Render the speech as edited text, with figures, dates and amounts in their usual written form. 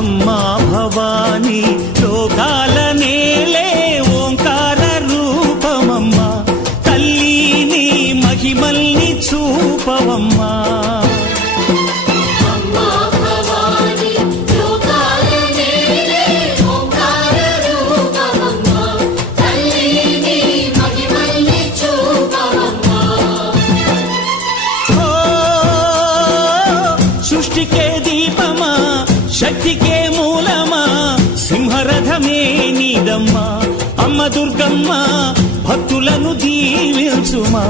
అమ్మా భవానీ లోకాల నేలే ఓంకార రూపమమ్మా, తల్లి నీ మహిమల్ని చూపవమ్మా. సృష్టికే దీపమా, శక్తికే మూలమా, సింహరథమే నీదమ్మా. అమ్మ దుర్గమ్మ భక్తులను దీవించుమా.